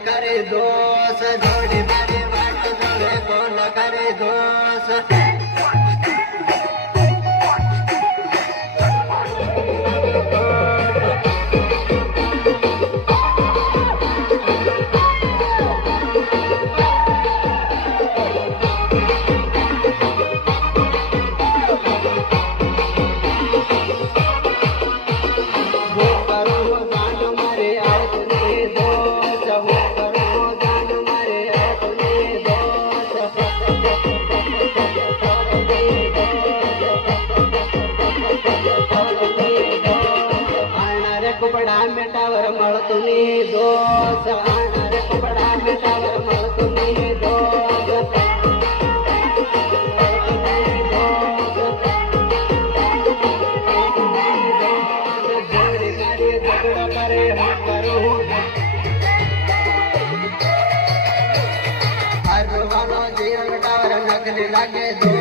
करे दोष जोड़ी मारी वाट जोड़े कोण करे दोष कपड़ा मेटावर मळतो नी दोष आणरे कपड़ा मेटावर मळतो नी दोष जोड़ी मारी झगड़ा करे हम करूं हरवानो जीवन टावर नकली लागे